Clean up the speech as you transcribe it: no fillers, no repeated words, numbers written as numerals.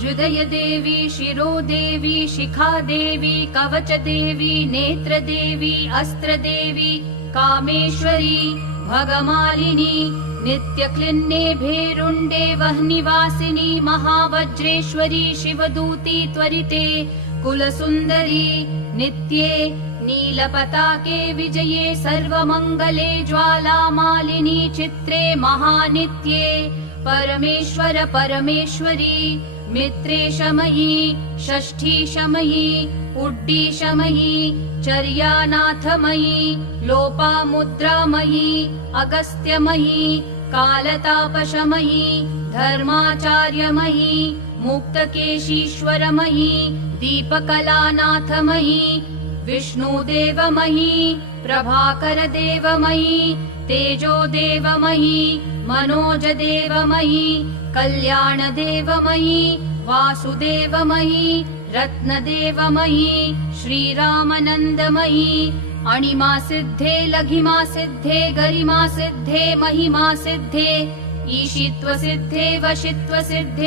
हृदय देवी शिरो देवी शिखा देवी कवच देवी नेत्र देवी अस्त्र देवी कामेश्वरी भगमालिनी नित्यक्लिन्ने भेरुण्डे वह्निवासिनी महावज्रेश्वरी शिवदूती त्वरिते कुलसुन्दरी नित्ये नीलपताके विजये सर्वमङ्गले ज्वालामालिनी चित्रे महानित्ये परमेश्वर परमेश्वरी मित्रेशमयी षष्ठीशमयी उड्डीशमयी चर्यानाथमयी लोपामुद्रामयी अगस्त्यमयी कालतापशमयी धर्माचार्यमयी मुक्तकेशीश्वरमयी दीपकलानाथमयी विष्णुदेवमयी प्रभाकरदेवमयी तेजोदेवमयी मनोजदेवमयी कल्याणदेवमयी वासुदेवमयी रत्नदेवमयी श्रीरामनन्दमयी अणिमा सिद्धे लघिमा सिद्धे गरिमा सिद्धे महिमा सिद्धे ईशित्व सिद्धे वशित्व सिद्धे